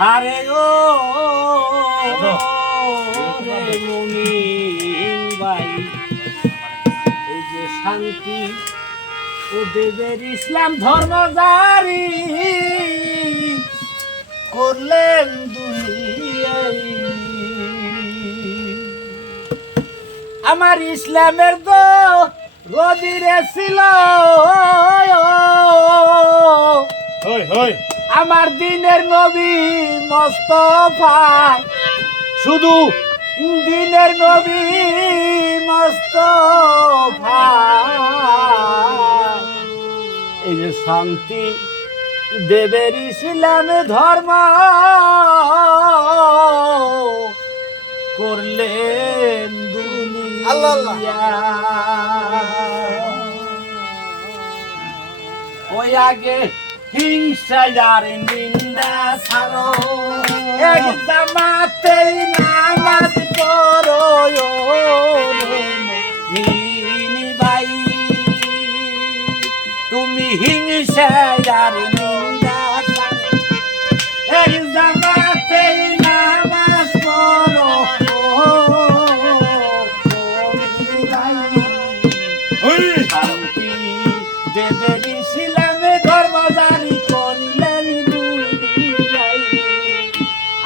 হারে ও রে মুমিন ভাই, এই যে শান্তি ও দেবের ইসলাম ধর্ম জারি করলেন দুনিয়ায়। আমার ইসলামের তো রদিরে ছিল, আমার দিনের নবী মুস্তাফা, শুধু দিনের নবী মুস্তাফা। এই যে শান্তি দেবের ইসলাম ধর্ম করলেন দুনিয়া। ওই আগে হিংসা আর নিন্দা ছাড়ো, এক জামাতেই নামাজ পড়ো ভাই। তুমি হিংসা আর নিন্দা ছাড়ো, এক জামাতেই নামাজ পড়ো ভাই। শান্তি দেবের ইসলামে ধর্ম জারি করলেন দুনিয়ায়।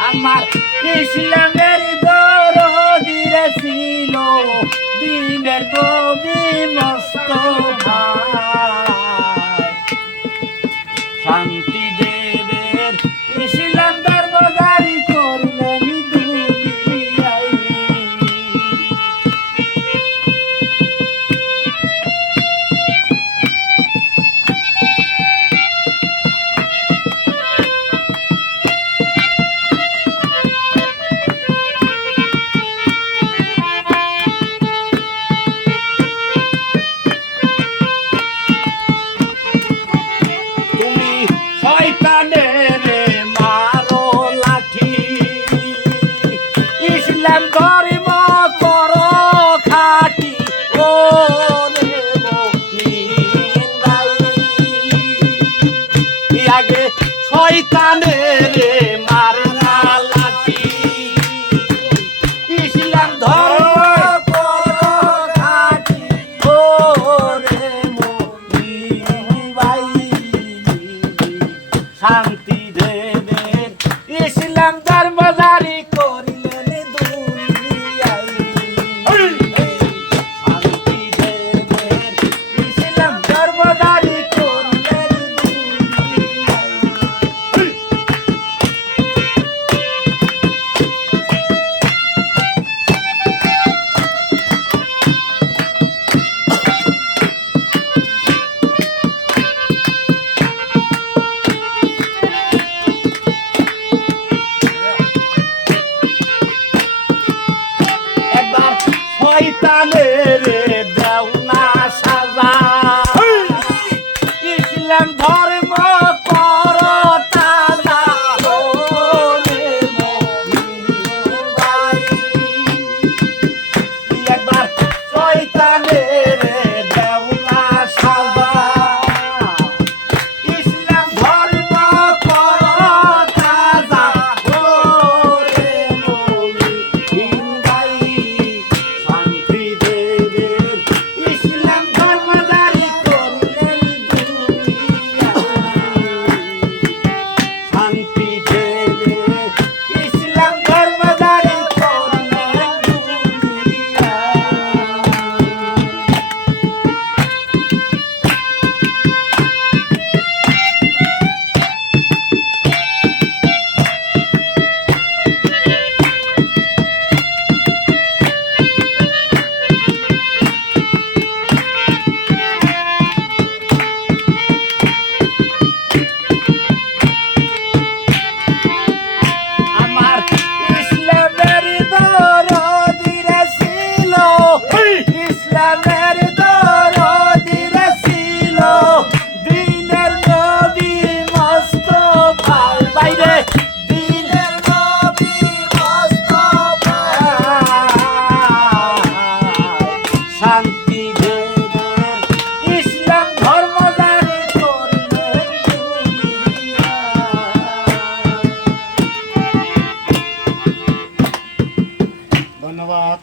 আমার ইসলামের দরদিরে ছিল দিনের নবী মুস্তাফা। শান্তি দেবের ইসলাম ধর্ম জারি করলেন দুনিয়ায়। ইসলাম ধর্ম করো খাটি ও রে মুমিন ভাই। আগে শয়তানের মারে না লাঠি, ইসলাম ধর্ম করো খাটি ও রে মুমিন ভাই। শান্তি দেবের ইসলাম ধর্ম জারি করিলেন দুনিয়ায়। শান্তি দেবের ইসলাম ধর্ম জারি করিলেন দুনিয়ায়। শয়তানের দেও না সাজা, ইসলাম ধর্ম করো তাজা ও রে মুমিন ভাই। একবার শয়তানের দেও না সাজা, ইসলাম ধর্ম করো তাজা ও রে মুমিন ভাই। শান্তি দেবের ইসলাম ধর্ম জারি করলেন দুনিয়ায়। ধন্যবাদ।